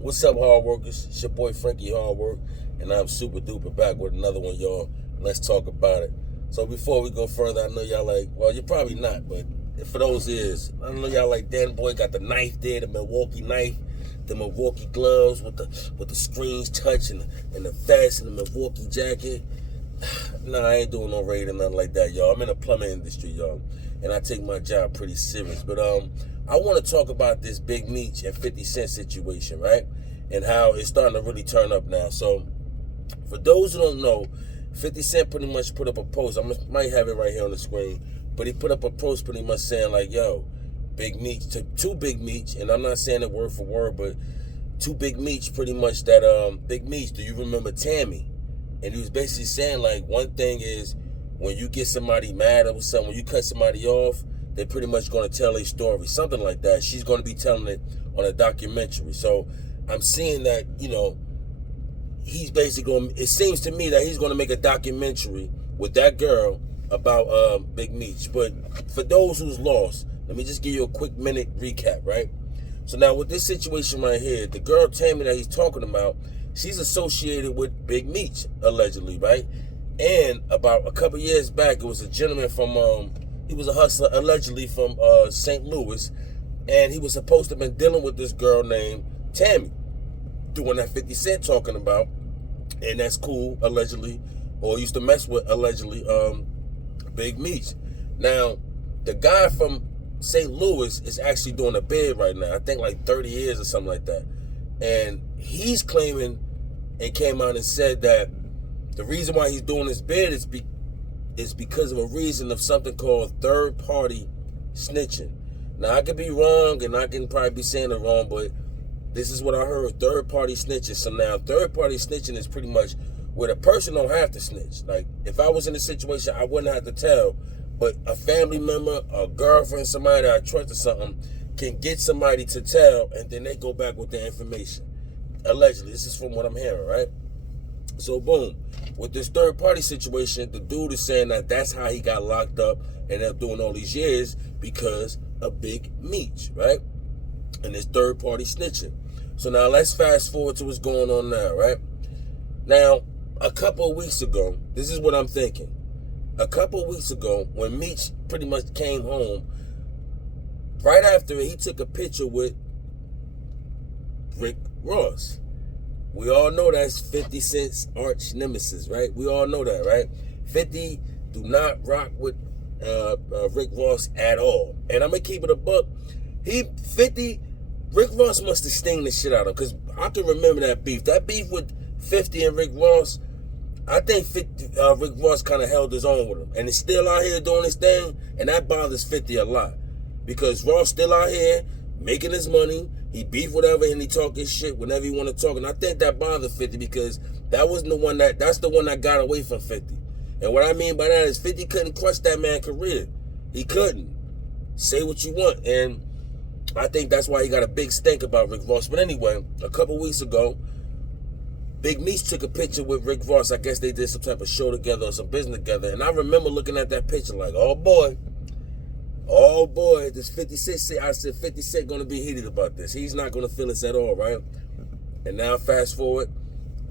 What's up, hard workers? It's your boy Frankie Hard Work, and I'm super duper back with another one, y'all. Let's talk about it. So before we go further, I know y'all like, well, you're probably not, but for those ears, I know y'all like Dan Boy got the knife there, the Milwaukee knife, the Milwaukee gloves with the screens touch and the vest and the Milwaukee jacket. Nah, I ain't doing no raid or nothing like that, y'all. I'm in the plumbing industry, y'all, and I take my job pretty serious. But I want to talk about this Big Meech and 50 Cent situation, right? And how it's starting to really turn up now. So, for those who don't know, 50 Cent pretty much put up a post. Might have it right here on the screen, but he put up a post pretty much saying like, "Yo, Big Meech to two Big Meech," and I'm not saying it word for word, but two Big Meech pretty much that Big Meech. Do you remember Tammy? And he was basically saying, like, one thing is when you get somebody mad or something, when you cut somebody off, they're pretty much going to tell a story, something like that. She's going to be telling it on a documentary. So I'm seeing that, he's basically going, it seems to me that he's going to make a documentary with that girl about Big Meech. But for those who's lost, let me just give you a quick minute recap, right? So now with this situation right here, the girl Tammy that he's talking about, she's associated with Big Meech, allegedly, right? And about a couple years back, it was a gentleman from, he was a hustler, allegedly from St. Louis, and he was supposed to have been dealing with this girl named Tammy, doing that 50 Cent talking about, and that's cool, allegedly, or used to mess with, allegedly, Big Meech. Now, the guy from St. Louis is actually doing a bid right now, I think like 30 years or something like that. And he's claiming and came out and said that the reason why he's doing this bid is because of a reason of something called third-party snitching. Now, I could be wrong, and I can probably be saying it wrong, but this is what I heard, third-party snitching. So now, third-party snitching is pretty much where the person don't have to snitch. Like, if I was in a situation, I wouldn't have to tell, but a family member, a girlfriend, somebody that I trust or something, can get somebody to tell, and then they go back with the information. Allegedly, this is from what I'm hearing, right? So boom, with this third party situation, the dude is saying that that's how he got locked up and ended up doing all these years because of Big Meech, right? And this third party snitching. So now let's fast forward to what's going on now, right? Now, a couple of weeks ago, this is what I'm thinking. A couple of weeks ago, when Meech pretty much came home, right after it, he took a picture with Rick Ross. We all know that's 50 Cent's arch nemesis, right? We all know that, right? 50 do not rock with Rick Ross at all. And I'm going to keep it a buck. Rick Ross must have stinged the shit out of him, because I can remember that beef. That beef with 50 and Rick Ross, I think Rick Ross kind of held his own with him. And he's still out here doing his thing, and that bothers 50 a lot. Because Ross still out here making his money. He beef whatever and he talk his shit whenever he want to talk. And I think that bothered 50 because that's the one that got away from 50. And what I mean by that is 50 couldn't crush that man's career. He couldn't. Say what you want. And I think that's why he got a big stink about Rick Ross. But anyway, a couple weeks ago, Big Meech took a picture with Rick Ross. I guess they did some type of show together or some business together. And I remember looking at that picture like, oh boy, this 50 Cent, I said 50 Cent gonna be heated about this. He's not gonna feel this at all, right? And now fast forward,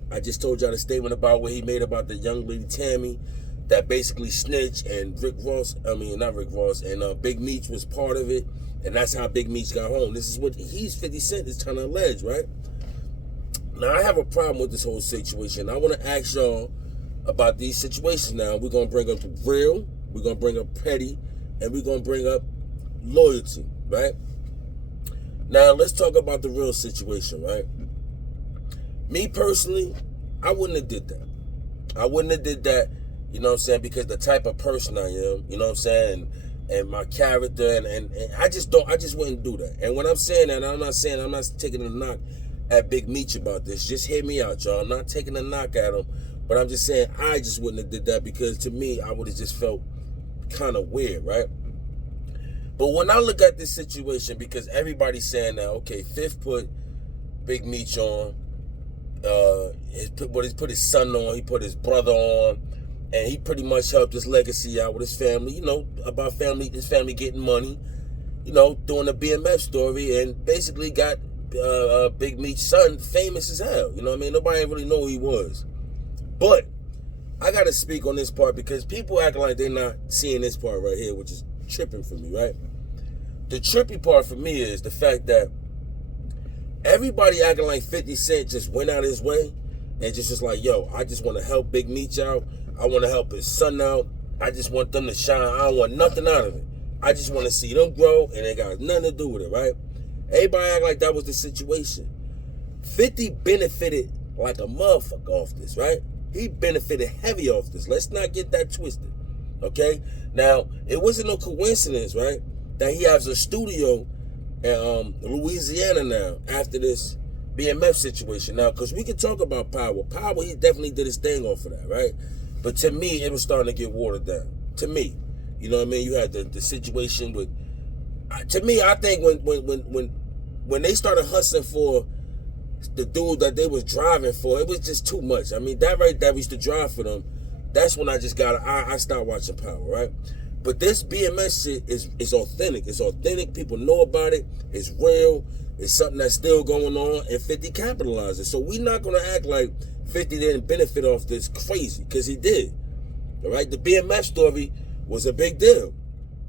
I just told y'all the statement about what he made about the young lady Tammy that basically snitched, and and Big Meech was part of it, and that's how Big Meech got home. This is what 50 Cent is trying to allege, right? Now I have a problem with this whole situation. I wanna ask y'all about these situations now. We're gonna bring up real, we're gonna bring up petty, and we're going to bring up loyalty, right? Now, let's talk about the real situation, right? Me personally, I wouldn't have did that. I wouldn't have did that, you know what I'm saying, because the type of person I am, you know what I'm saying, and my character, and I just wouldn't do that. And when I'm saying that, I'm not taking a knock at Big Meech about this. Just hear me out, y'all. I'm not taking a knock at him, but I'm just saying I just wouldn't have did that because to me, I would have just felt kind of weird, right? But when I look at this situation, because everybody's saying now, okay, Fifth put Big Meech on, he put his son on, he put his brother on, and he pretty much helped his legacy out with his family, his family getting money, doing the BMF story, and basically got Big Meech's son famous as hell. You know what I mean? Nobody really know who he was. But I gotta speak on this part because people acting like they're not seeing this part right here, which is tripping for me, right? The trippy part for me is the fact that everybody acting like 50 Cent just went out his way and just like, yo, I just want to help Big Meech out. I want to help his son out. I just want them to shine. I don't want nothing out of it. I just want to see them grow, and it got nothing to do with it, right? Everybody act like that was the situation. 50 benefited like a motherfucker off this, right? He benefited heavy off this. Let's not get that twisted, okay? Now, it wasn't no coincidence, right, that he has a studio in Louisiana now after this BMF situation. Now, because we can talk about Power. Power, he definitely did his thing off of that, right? But to me, it was starting to get watered down. To me. You know what I mean? You had the situation with... To me, I think when they started hustling for the dude that they was driving for, it was just too much. I mean, that right there used to drive for them. That's when I just I stopped watching Power, right? But this BMS shit is authentic. It's authentic. People know about it. It's real. It's something that's still going on, and 50 capitalizes. So we're not going to act like 50 didn't benefit off this crazy, because he did. All right? The BMF story was a big deal.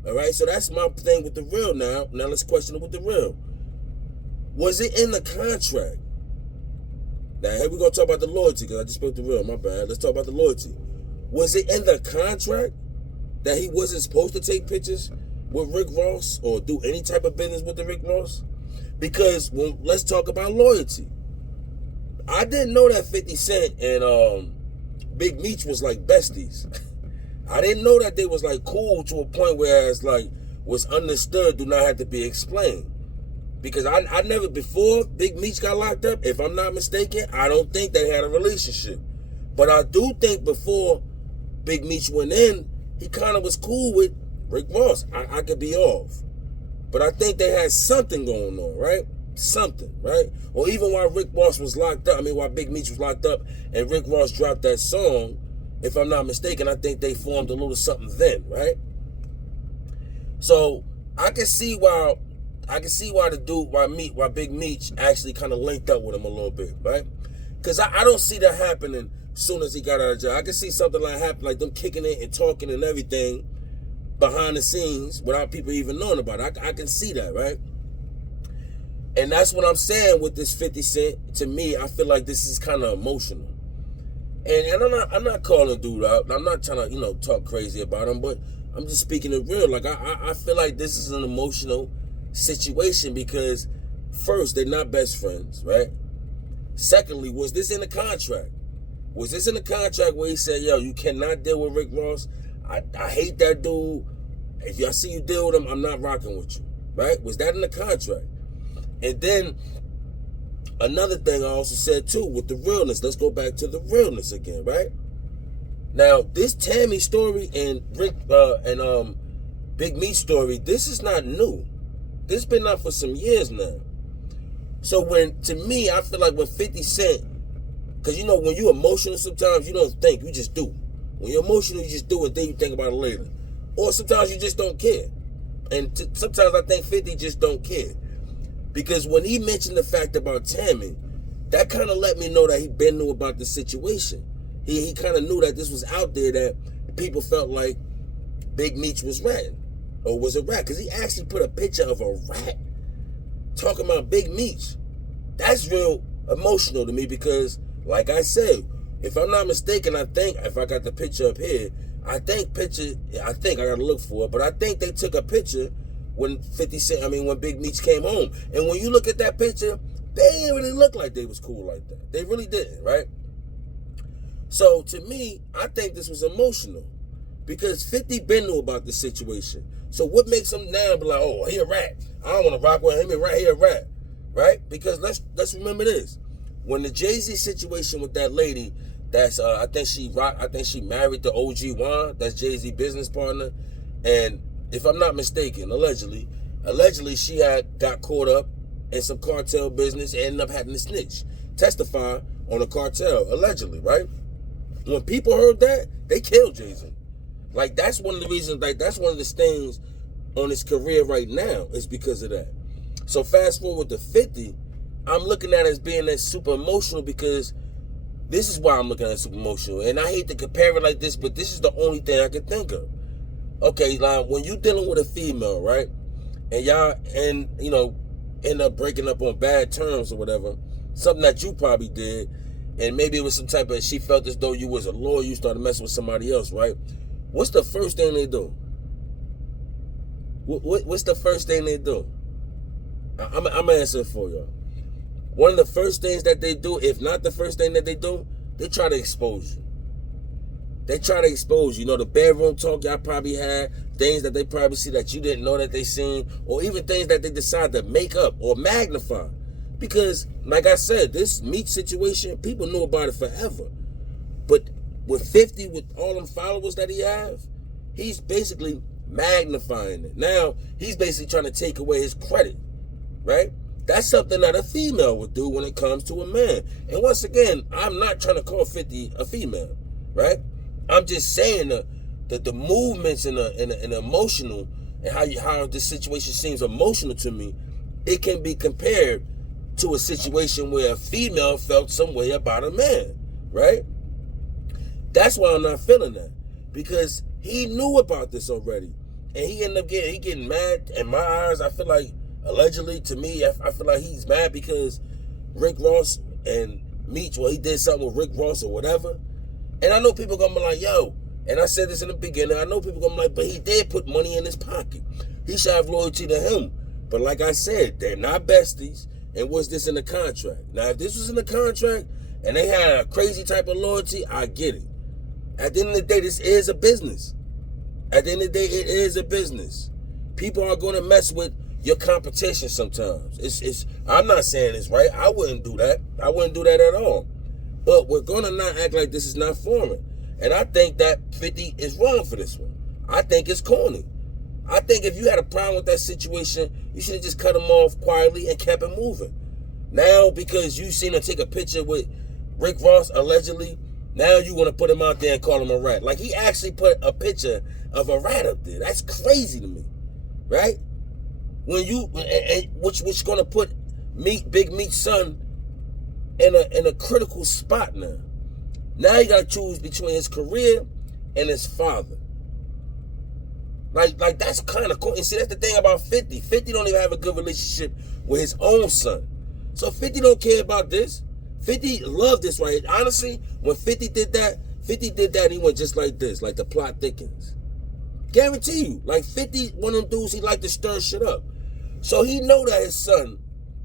All right? So that's my thing with the real now. Now let's question it with the real. Was it in the contract? Now, here we're going to talk about the loyalty, because I just spoke the real. My bad. Let's talk about the loyalty. Was it in the contract that he wasn't supposed to take pictures with Rick Ross or do any type of business with the Rick Ross? Because let's talk about loyalty. I didn't know that 50 Cent and Big Meech was like besties. I didn't know that they was like cool to a point where it's like was understood, do not have to be explained. Because I never, before Big Meech got locked up, if I'm not mistaken, I don't think they had a relationship. But I do think before Big Meech went in, he kind of was cool with Rick Ross. I could be off. But I think they had something going on, right? Something, right? Or even while Rick Ross was locked up, while Big Meech was locked up and Rick Ross dropped that song, if I'm not mistaken, I think they formed a little something then, right? So I can see why Big Meech actually kind of linked up with him a little bit, right? Because I don't see that happening as soon as he got out of jail. I can see something like happen, like them kicking it and talking and everything behind the scenes without people even knowing about it. I can see that, right? And that's what I'm saying with this 50 Cent. To me, I feel like this is kind of emotional. And I'm not calling dude out. I'm not trying to, talk crazy about him, but I'm just speaking it real. Like, I feel like this is an emotional situation because, first, they're not best friends, right? Secondly, was this in the contract? Was this in the contract where he said, yo, you cannot deal with Rick Ross? I hate that dude. If I see you deal with him, I'm not rocking with you, right? Was that in the contract? And then another thing I also said too, with the realness, let's go back to the realness again, right? Now, this Tammy story and Rick and Big Meech story, this is not new. This been out for some years now. So to me, I feel like when 50 Cent, because when you're emotional sometimes, you don't think, you just do. When you're emotional, you just do it, then you think about it later. Or sometimes you just don't care. And sometimes I think 50 just don't care. Because when he mentioned the fact about Tammy, that kind of let me know that he been knew about the situation. He kind of knew that this was out there, that people felt like Big Meech was ratting. Or was a rat. Because he actually put a picture of a rat talking about Big Meech. That's real emotional to me because, like I said, if I'm not mistaken, I think, if I got the picture up here, I think I got to look for it, but I think they took a picture when when Big Meech came home. And when you look at that picture, they didn't really look like they was cool like that. They really didn't, right? So to me, I think this was emotional because 50 been knew about the situation. So what makes him now be like, oh, he a rat. I don't want to rock with him. He a rat, right? Because let's remember this. When the Jay-Z situation with that lady, that's I think she married the OG Juan, that's Jay-Z business partner, and if I'm not mistaken, allegedly she got caught up in some cartel business and ended up having to snitch, testify on a cartel, allegedly, right? When people heard that, they killed Jay-Z. Like, that's one of the reasons, that's one of the things on his career right now is because of that. So fast forward to 50, I'm looking at it as being that super emotional because this is why I'm looking at it super emotional. And I hate to compare it like this, but this is the only thing I can think of. Okay, now when you dealing with a female, right? And y'all, end up breaking up on bad terms or whatever, something that you probably did, and maybe it was some type of, she felt as though you was a lawyer, you started messing with somebody else, right? What's the first thing they do? What's the first thing they do? I'm answering for y'all. One of the first things that they do, if not the first thing that they do, they try to expose you. They try to expose you. You know, the bedroom talk y'all probably had, things that they probably see that you didn't know that they seen, or even things that they decide to make up or magnify. Because, like I said, this Meech situation, people knew about it forever. But with 50, with all them followers that he have, he's basically magnifying it. Now, he's basically trying to take away his credit, right? That's something that a female would do when it comes to a man. And once again, I'm not trying to call 50 a female, right? I'm just saying that the movements and the emotional, and how this situation seems emotional to me, it can be compared to a situation where a female felt some way about a man, right? That's why I'm not feeling that, because he knew about this already, and he ended up getting mad. In my eyes, I feel like, allegedly, to me, I feel like he's mad because Rick Ross and Meech, well, he did something with Rick Ross or whatever. And I know people gonna be like, yo, and I said this in the beginning, I know people gonna be like, but he did put money in his pocket. He should have loyalty to him. But like I said, they're not besties. And was this in the contract? Now, if this was in the contract and they had a crazy type of loyalty, I get it. At the end of the day, this is a business. At the end of the day, it is a business. People are going to mess with your competition sometimes. I'm not saying it's right. I wouldn't do that. I wouldn't do that at all. But we're going to not act like this is not foreign. And I think that 50 is wrong for this one. I think it's corny. I think if you had a problem with that situation, you should have just cut him off quietly and kept it moving. Now, because you seen him take a picture with Rick Ross, allegedly, now you want to put him out there and call him a rat. Like, he actually put a picture of a rat up there. That's crazy to me, right? When you, which going to put Big Meech's son in a critical spot now. Now you got to choose between his career and his father. Like that's kind of cool. And see, that's the thing about 50. 50 don't even have a good relationship with his own son. So 50 don't care about this. 50 loved this right here. Honestly, when 50 did that and he went just like this, like the plot thickens. Guarantee you, like 50, one of them dudes, he like to stir shit up. So he know that his son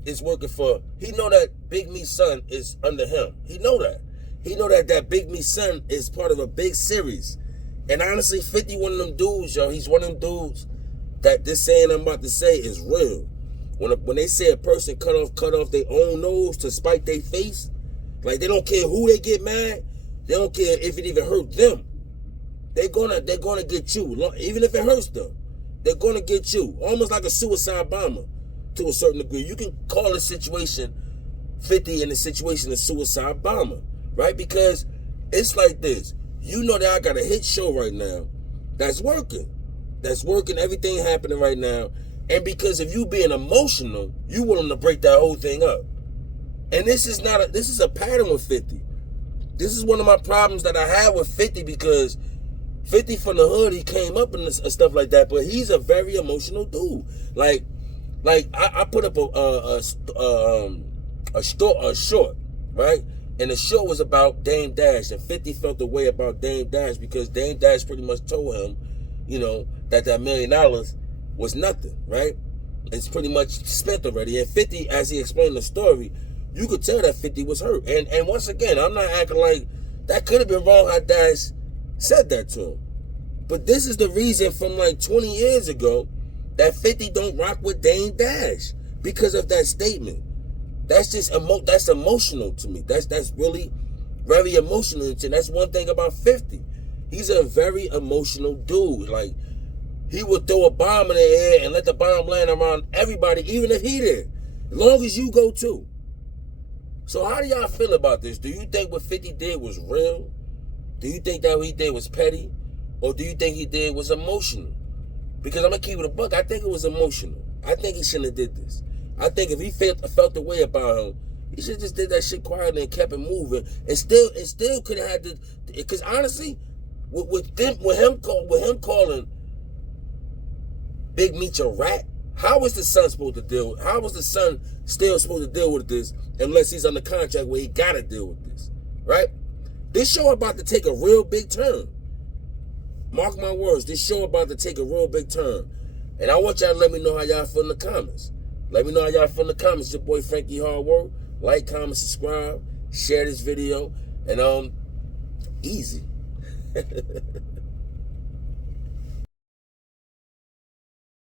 is working for, he know that Big Meech's son is under him. He know that. He know that Big Meech's son is part of a big series. And honestly, 50 one of them dudes, yo. He's one of them dudes that this saying I'm about to say is real. When they say a person cut off their own nose to spite their face, like they don't care who they get mad, they don't care if it even hurt them. They're gonna get you, even if it hurts them. They're gonna get you, almost like a suicide bomber, to a certain degree. You can call the situation 50 in the situation a suicide bomber, right? Because it's like this. You know that I got a hit show right now that's working. Everything happening right now. And because of you being emotional, you willing to break that whole thing up. And this is a pattern with 50. This is one of my problems that I have with 50, because 50 from the hood, he came up and stuff like that, but he's a very emotional dude. Like I put up a short, right? And the show was about Dame Dash, and 50 felt the way about Dame Dash because Dame Dash pretty much told him, that $1 million was nothing, right? It's pretty much spent already. And 50, as he explained the story, you could tell that 50 was hurt. And once again, I'm not acting like that could have been wrong how Dash said that to him. But this is the reason from like 20 years ago that 50 don't rock with Dame Dash, because of that statement. That's just that's emotional to me. That's really very emotional. And that's one thing about 50. He's a very emotional dude. Like, he would throw a bomb in the air and let the bomb land around everybody, even if he did. As long as you go too. So how do y'all feel about this? Do you think what 50 did was real? Do you think that what he did was petty? Or do you think he did was emotional? Because I'm going to keep it a buck. I think it was emotional. I think he shouldn't have did this. I think if he felt the way about him, he should just did that shit quietly and kept it moving, and still could have had to. Because honestly, with him calling Big Meech a rat, how was the son supposed to deal? How was the son still supposed to deal with this unless he's under contract where he gotta deal with this, right? This show about to take a real big turn. Mark my words, this show about to take a real big turn. And I want y'all to let me know how y'all feel in the comments. Let me know how y'all feel in the comments. Your boy Frankie Hard Work. Like, comment, subscribe, share this video, and easy.